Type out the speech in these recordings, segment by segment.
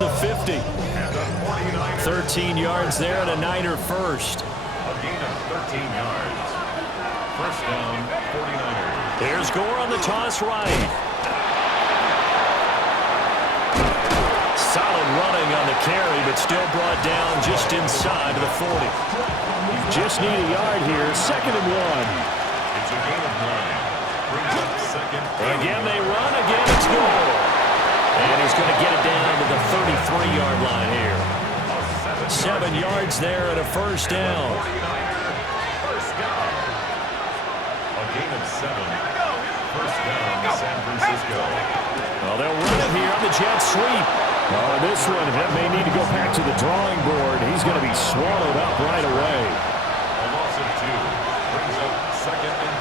The 50. 13 yards there and a Niner first. A gain of 13 yards. First down, 49ers. Here's Gore on the toss right. Solid running on the carry, but still brought down just inside the 40. You just need a yard here. 2nd and 1. It's a gain of 9. Brings up second. Again they run. Again it's Gore. And he's going to get it down to the 33-yard line here. 7 yards there and a first down. First down. A gain of 7. First down, San Francisco. Well, they'll run it here on the jet sweep. Oh, this one may need to go back to the drawing board. He's going to be swallowed up right away. A loss of 2. Brings up 2nd and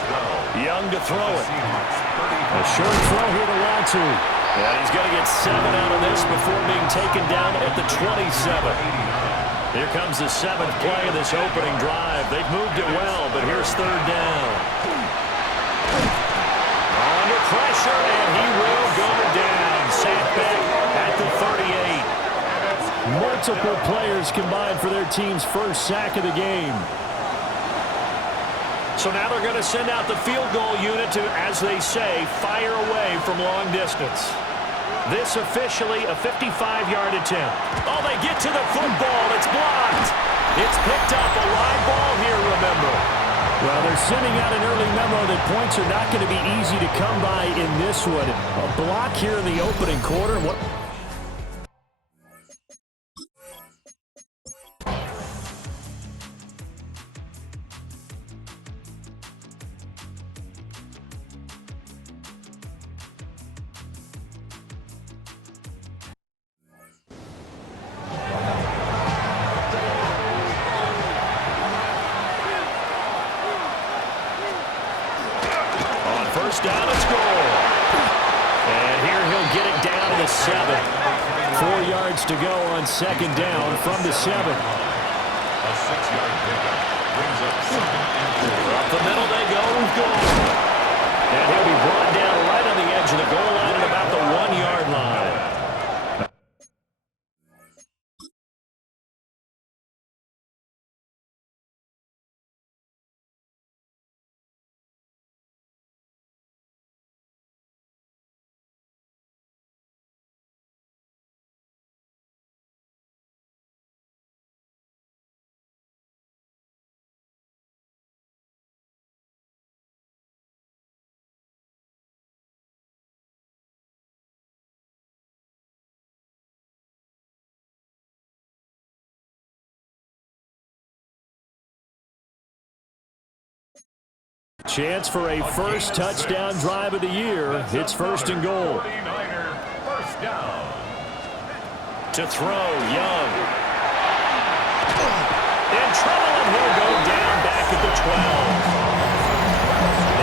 12. Young to throw it. A short throw here to Latu. And he's going to get 7 out of this before being taken down at the 27. Here comes the 7th play of this opening drive. They've moved it well, but here's 3rd down. Under pressure, and he will go down. Sacked back at the 38. Multiple players combined for their team's first sack of the game. So now they're going to send out the field goal unit to, as they say, fire away from long distance. This officially a 55-yard attempt. Oh, they get to the football. It's blocked. It's picked up. A live ball here, remember. Well, they're sending out an early memo that points are not going to be easy to come by in this one. A block here in the opening quarter. What? Down, it's Gore. And here he'll get it down to the 7. 4 yards to go on 2nd down from the 7. A 6-yard pickup brings up 2nd and 4. Up the middle they go with Gore. And he'll be brought down right on the edge of the goal line at about the 1-yard line. Chance for a first touchdown drive of the year. It's 1st and goal. 49er first down. To throw, Young. In trouble, and he'll go down back at the 12.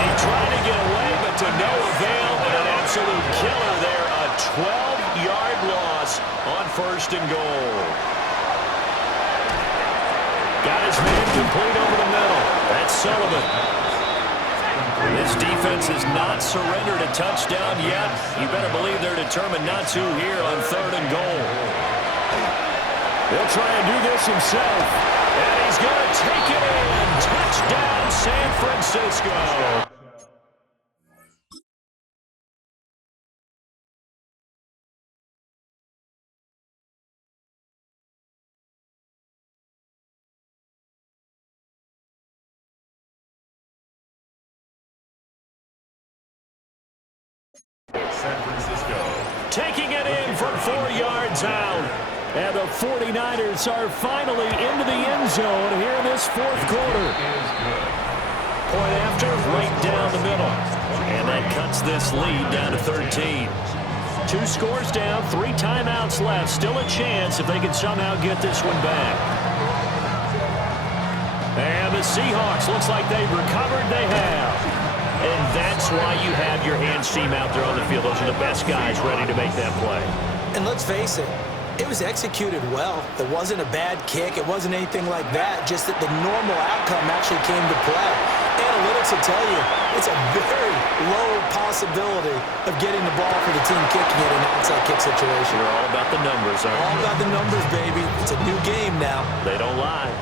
He tried to get away, but to no avail, and an absolute killer there. A 12-yard loss on 1st and goal. Got his man complete over the middle. That's Sullivan. This defense has not surrendered a touchdown yet. You better believe they're determined not to here on 3rd and goal. He'll try and do this himself. And he's going to take it in. Touchdown, San Francisco. San Francisco. Taking it in from 4 yards out. And the 49ers are finally into the end zone here in this 4th quarter. Point after, right down the middle. And that cuts this lead down to 13. 2 scores down, 3 timeouts left. Still a chance if they can somehow get this one back. And the Seahawks, looks like they've recovered. They have. And that's why you have your hands team out there on the field. Those are the best guys ready to make that play. And let's face it, It was executed well. It wasn't a bad kick. It wasn't anything like that. Just that the normal outcome actually came to play. Analytics will tell you it's a very low possibility of getting the ball for the team kicking it in an outside kick situation. You're all about the numbers, aren't you? All about the numbers, baby. It's a new game now. They don't lie.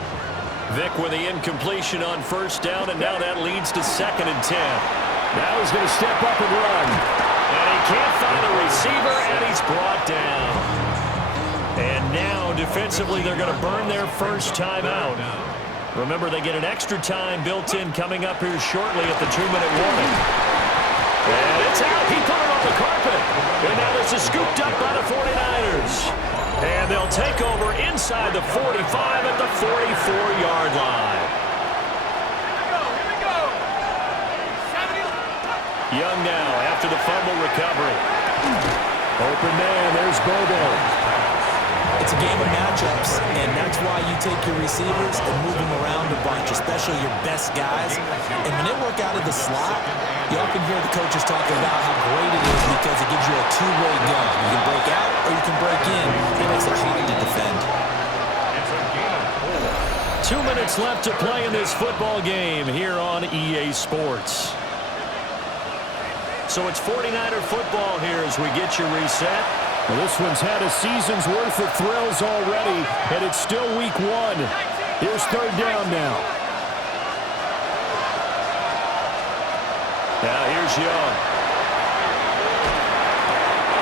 Vic with the incompletion on first down, and now that leads to 2nd and 10. Now he's going to step up and run. And he can't find a receiver, and he's brought down. And now, defensively, they're going to burn their first timeout. Remember, they get an extra time built in coming up here shortly at the 2-minute warning. And it's out. He put it on the carpet. And now this is scooped up by the 49ers. And they'll take over inside the 45 at the 44-yard line. Young now after the fumble recovery. Open man, there's Bobo. It's a game of matchups, and that's why you take your receivers and move them around a bunch, especially your best guys. And when they work out of the slot, you often hear the coaches talking about how great it is because it gives you a two-way go. You can break out or you can break in. It makes it hard to defend. 2 minutes left to play in this football game here on EA Sports. So it's 49er football here as we get you reset. Well, this one's had a season's worth of thrills already, and it's still week 1. Here's 3rd down now. Now here's Young.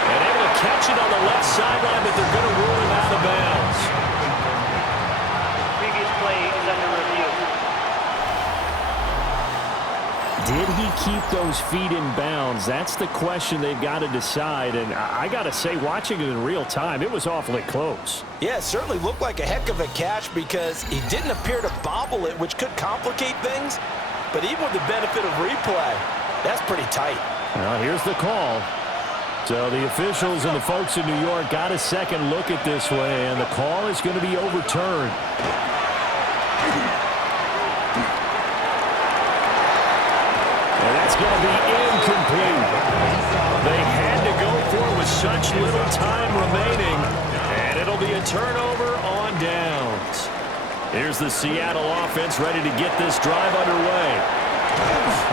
And able to catch it on the left sideline, but they're going to rule him out of bounds. Previous play is under review. Did he keep those feet in bounds? That's the question they've got to decide. And I got to say, watching it in real time, it was awfully close. Yeah, it certainly looked like a heck of a catch because he didn't appear to bobble it, which could complicate things. But even with the benefit of replay, that's pretty tight. Well, here's the call. So the officials and the folks in New York got a second look at this way, and the call is going to be overturned. And that's going to be incomplete. They had to go for it with such little time remaining, and it'll be a turnover on downs. Here's the Seattle offense ready to get this drive underway.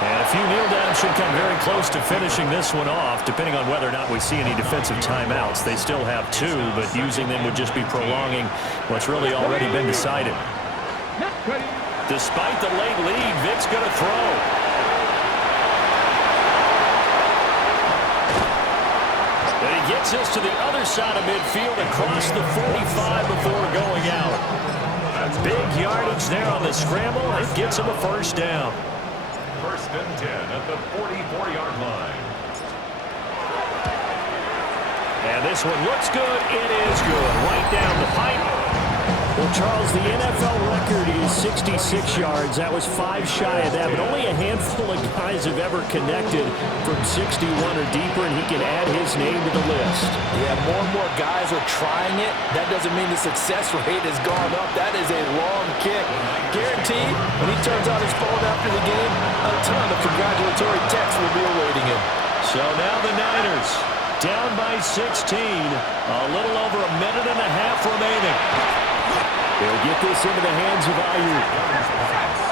And a few kneel downs should come very close to finishing this one off, depending on whether or not we see any defensive timeouts. They still have 2, but using them would just be prolonging what's really already been decided. Despite the late lead, Vic's going to throw. And he gets us to the other side of midfield across the 45 before going out. Big yardage there on the scramble. It gets him a first down. 1st and 10 at the 44-yard line. And this one looks good. It is good. Right down the pipe. Well, Charles, the NFL record is 66 yards. That was 5 shy of that, but only a handful of guys have ever connected from 61 or deeper, and he can add his name to the list. Yeah, more and more guys are trying it. That doesn't mean the success rate has gone up. That is a long kick. Guaranteed, when he turns on his phone after the game, a ton of congratulatory texts will be awaiting him. So now the Niners down by 16. A little over a minute and a half remaining. They'll get this into the hands of Ayuk.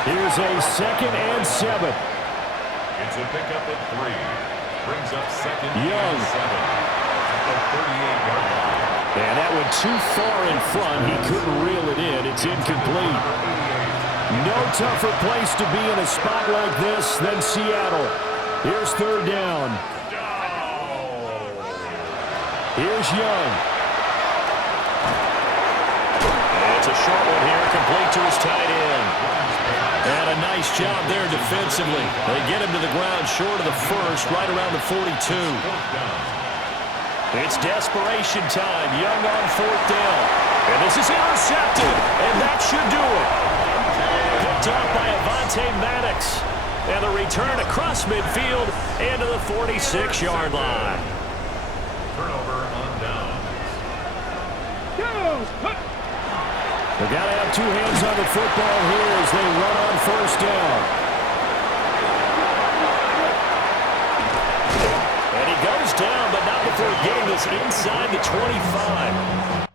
Here's a 2nd and 7. It's a pickup at 3. Brings up 2nd Young. and 7 at the 38-yard line. And that went too far in front. He couldn't reel it in. It's incomplete. No tougher place to be in a spot like this than Seattle. Here's 3rd down. Here's Young. It's a short one here, complete to his tight end. And a nice job there defensively. They get him to the ground short of the first, right around the 42. It's desperation time. Young on 4th down. And this is intercepted. And that should do it. Picked up by Avonte Maddox. And the return across midfield into the 46-yard line. Turnover on downs. They've got to have 2 hands on the football here as they run on 1st down. And he goes down, but not before getting this inside the 25.